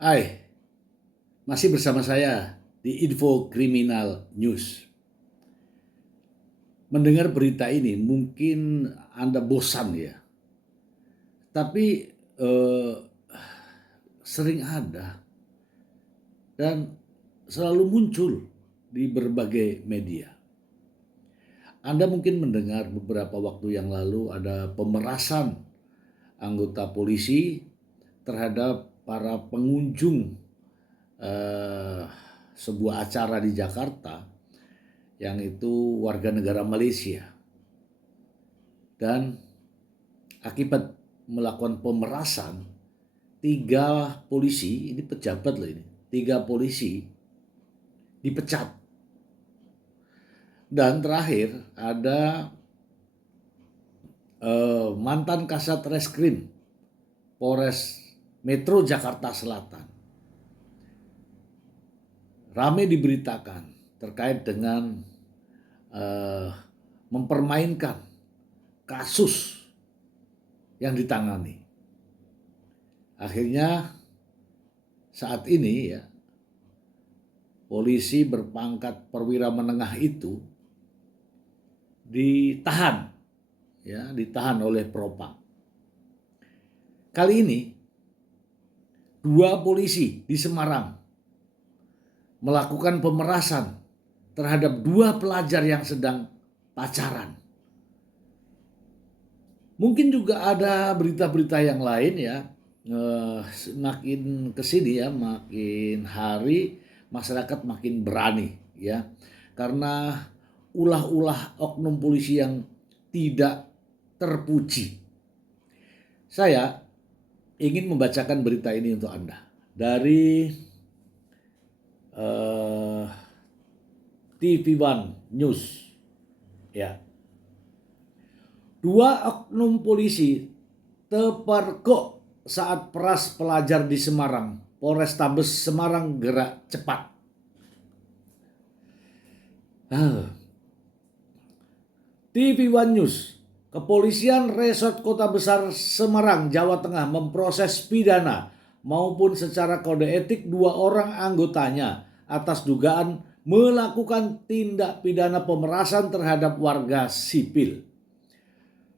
Hai, masih bersama saya di Info Kriminal News. Mendengar berita ini mungkin Anda bosan ya, tapi eh, sering ada dan selalu muncul di berbagai media. Anda mungkin mendengar beberapa waktu yang lalu ada pemerasan anggota polisi terhadap para pengunjung eh, sebuah acara di Jakarta yang itu warga negara Malaysia, dan akibat melakukan pemerasan 3 polisi, ini pejabat loh, ini 3 polisi dipecat. Dan terakhir ada mantan Kasat Reskrim Polres Metro Jakarta Selatan ramai diberitakan terkait dengan mempermainkan kasus yang ditangani. Akhirnya saat ini ya, polisi berpangkat perwira menengah itu ditahan oleh Propam. Kali ini 2 polisi di Semarang melakukan pemerasan terhadap 2 pelajar yang sedang pacaran. Mungkin juga ada berita-berita yang lain ya. Makin kesini ya, makin hari masyarakat makin berani ya, karena ulah-ulah oknum polisi yang tidak terpuji. Saya ingin membacakan berita ini untuk Anda dari TV One News ya. 2 oknum polisi terpergok saat peras pelajar di Semarang. Polrestabes Semarang gerak cepat. TV One News. Kepolisian Resort Kota Besar Semarang, Jawa Tengah memproses pidana maupun secara kode etik 2 orang anggotanya atas dugaan melakukan tindak pidana pemerasan terhadap warga sipil.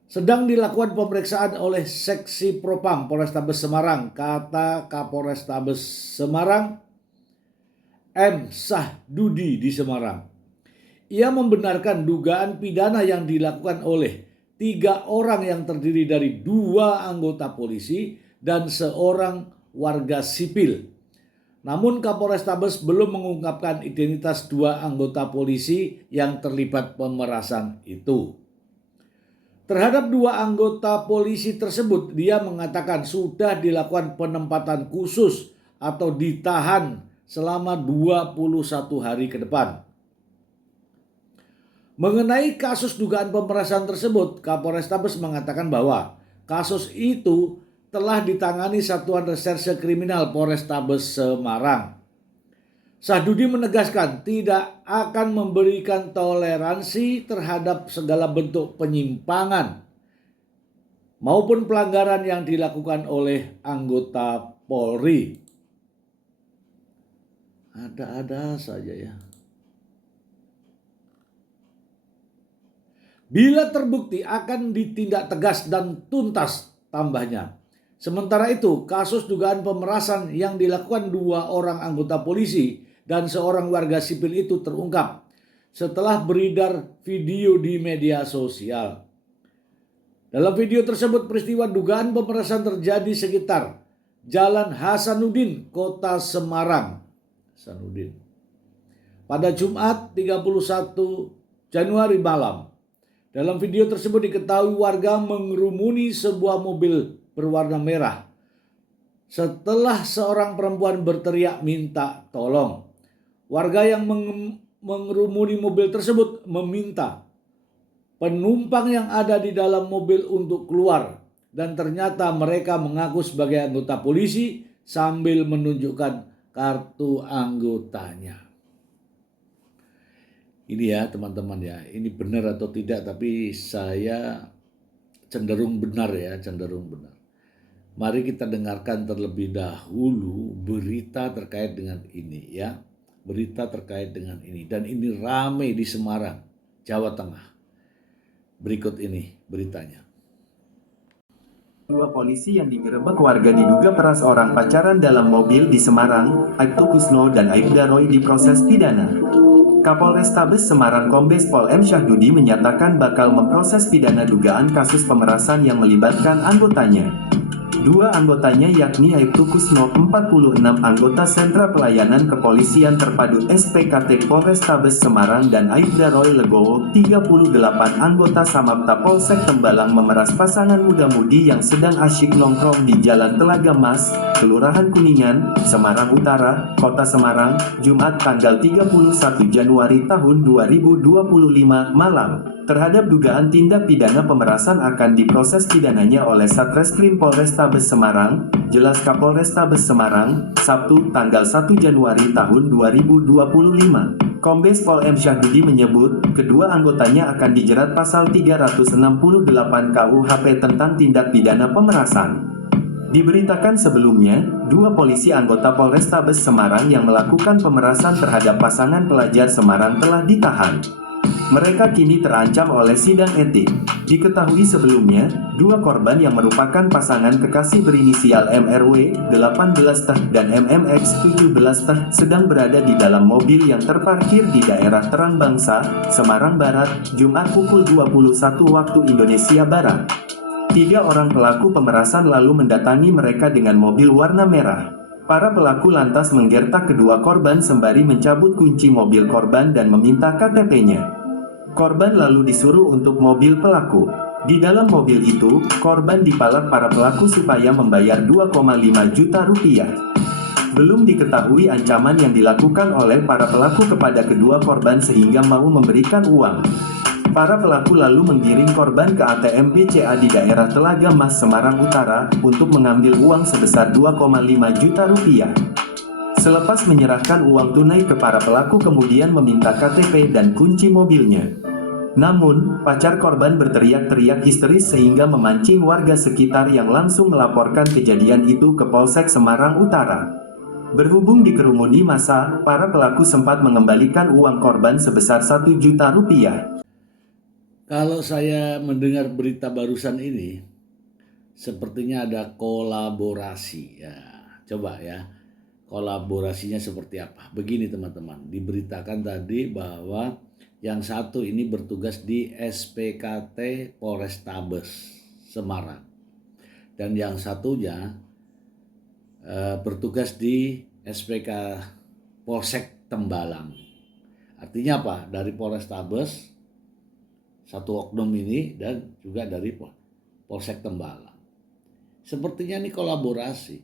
Sedang dilakukan pemeriksaan oleh Seksi Propam Polrestabes Semarang, kata Kapolrestabes Semarang M. Sahdudi di Semarang. Ia membenarkan dugaan pidana yang dilakukan oleh 3 orang yang terdiri dari 2 anggota polisi dan 1 warga sipil. Namun Kapolrestabes belum mengungkapkan identitas 2 anggota polisi yang terlibat pemerasan itu. Terhadap 2 anggota polisi tersebut, dia mengatakan sudah dilakukan penempatan khusus atau ditahan selama 21 hari ke depan. Mengenai kasus dugaan pemerasan tersebut, Kapolrestabes mengatakan bahwa kasus itu telah ditangani Satuan Reserse Kriminal Polrestabes Semarang. Sahdudi menegaskan tidak akan memberikan toleransi terhadap segala bentuk penyimpangan maupun pelanggaran yang dilakukan oleh anggota Polri. Ada-ada saja ya. Bila terbukti akan ditindak tegas dan tuntas, tambahnya. Sementara itu, kasus dugaan pemerasan yang dilakukan 2 orang anggota polisi dan 1 warga sipil itu terungkap setelah beredar video di media sosial. Dalam video tersebut, peristiwa dugaan pemerasan terjadi sekitar Jalan Hasanuddin, Kota Semarang. Hasanuddin. Pada Jumat 31 Januari malam. Dalam video tersebut diketahui warga mengerumuni sebuah mobil berwarna merah setelah seorang perempuan berteriak minta tolong. Warga yang mengerumuni mobil tersebut meminta penumpang yang ada di dalam mobil untuk keluar, dan ternyata mereka mengaku sebagai anggota polisi sambil menunjukkan kartu anggotanya. Ini ya teman-teman ya, ini benar atau tidak, tapi saya cenderung benar ya, cenderung benar. Mari kita dengarkan terlebih dahulu berita terkait dengan ini ya. Berita terkait dengan ini. Dan ini ramai di Semarang, Jawa Tengah. Berikut ini beritanya. Dua polisi yang digerebek warga diduga peras orang pacaran dalam mobil di Semarang, Aibtu Kusno dan Aibda Roy diproses pidana. Kapolrestabes Semarang Kombes Pol M. Syahdudi menyatakan bakal memproses pidana dugaan kasus pemerasan yang melibatkan anggotanya. Dua anggotanya yakni Aibtu Kusno 46 anggota Sentra Pelayanan Kepolisian Terpadu SPKT Polrestabes Semarang dan Aibda Roy Legowo 38 anggota Samapta Polsek Tembalang memeras pasangan muda-mudi yang sedang asyik nongkrong di Jalan Telaga Mas, Kelurahan Kuningan, Semarang Utara, Kota Semarang, Jumat tanggal 31 Januari tahun 2025 malam. Terhadap dugaan tindak pidana pemerasan akan diproses pidananya oleh Satreskrim Polrestabes Semarang, jelas Kapolrestabes Semarang, Sabtu tanggal 1 Januari tahun 2025. Kombes Pol M. Syahdudi menyebut, kedua anggotanya akan dijerat pasal 368 KUHP tentang tindak pidana pemerasan. Diberitakan sebelumnya, dua polisi anggota Polrestabes Semarang yang melakukan pemerasan terhadap pasangan pelajar Semarang telah ditahan. Mereka kini terancam oleh sidang etik. Diketahui sebelumnya, dua korban yang merupakan pasangan kekasih berinisial MRW, 18 teh, dan MMX, 17 teh, sedang berada di dalam mobil yang terparkir di daerah Terang Bangsa, Semarang Barat, Jumat pukul 21 waktu Indonesia Barat. Tiga orang pelaku pemerasan lalu mendatangi mereka dengan mobil warna merah. Para pelaku lantas menggertak kedua korban sembari mencabut kunci mobil korban dan meminta KTP-nya. Korban lalu disuruh untuk mobil pelaku. Di dalam mobil itu, korban dipalak para pelaku supaya membayar 2,5 juta rupiah. Belum diketahui ancaman yang dilakukan oleh para pelaku kepada kedua korban sehingga mau memberikan uang. Para pelaku lalu menggiring korban ke ATM BCA di daerah Telaga Mas Semarang Utara untuk mengambil uang sebesar 2,5 juta rupiah. Selepas menyerahkan uang tunai ke para pelaku kemudian meminta KTP dan kunci mobilnya. Namun, pacar korban berteriak-teriak histeris sehingga memancing warga sekitar yang langsung melaporkan kejadian itu ke Polsek Semarang Utara. Berhubung dikerumuni massa, para pelaku sempat mengembalikan uang korban sebesar 1 juta rupiah. Kalau saya mendengar berita barusan ini, sepertinya ada kolaborasi ya. Coba ya, kolaborasinya seperti apa? Begini teman-teman, diberitakan tadi bahwa yang satu ini bertugas di SPKT Polrestabes Semarang dan yang satunya bertugas di SPK Polsek Tembalang. Artinya apa? Dari Polrestabes satu oknum ini dan juga dari Polsek Tembalang. Sepertinya ini kolaborasi.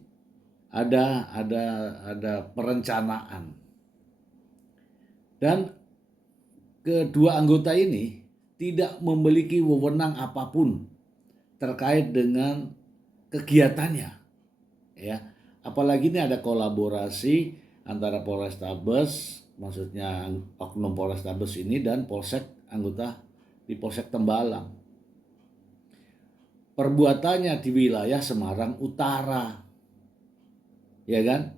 Ada perencanaan. Dan kedua anggota ini tidak memiliki wewenang apapun terkait dengan kegiatannya. Ya, apalagi ini ada kolaborasi antara Polrestabes, maksudnya oknum Polrestabes ini dan Polsek anggota di Polsek Tembalang. Perbuatannya di wilayah Semarang Utara, ya kan?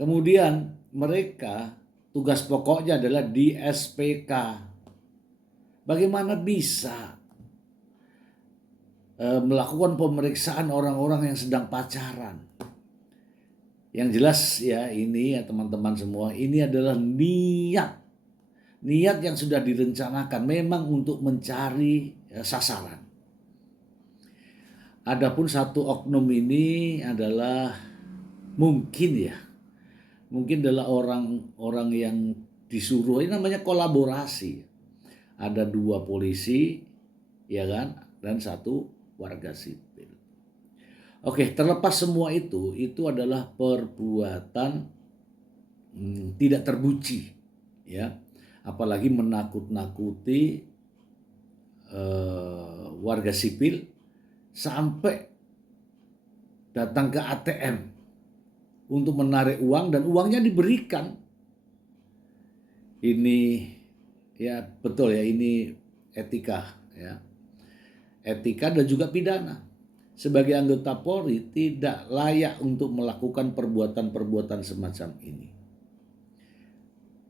Kemudian mereka tugas pokoknya adalah di SPK. Bagaimana bisa melakukan pemeriksaan orang-orang yang sedang pacaran? Yang jelas ya ini ya teman-teman semua, ini adalah niat yang sudah direncanakan memang untuk mencari sasaran. Adapun satu oknum ini adalah mungkin adalah orang-orang yang disuruh, ini namanya kolaborasi. Ada dua polisi ya kan dan satu warga sipil. Oke, terlepas semua itu adalah perbuatan tidak terpuji ya. Apalagi menakut-nakuti warga sipil sampai datang ke ATM untuk menarik uang dan uangnya diberikan. Ini ya betul ya, ini etika ya. Etika dan juga pidana. sebagai anggota Polri tidak layak untuk melakukan perbuatan-perbuatan semacam ini.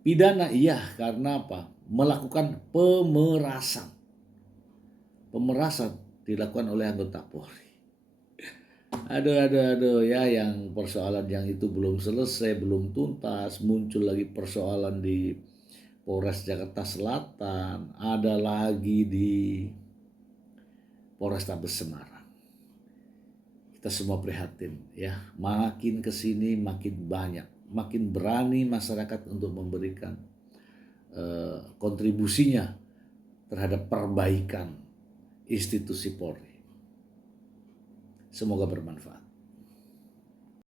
Pidana iya, karena apa? Melakukan pemerasan. Pemerasan dilakukan oleh anggota Polri. Aduh ya, yang persoalan yang itu belum selesai, belum tuntas, muncul lagi persoalan di Polres Jakarta Selatan, ada lagi di Polrestabes Semarang. Kita semua prihatin ya, makin kesini makin banyak, makin berani masyarakat untuk memberikan kontribusinya terhadap perbaikan institusi Polri. Semoga bermanfaat.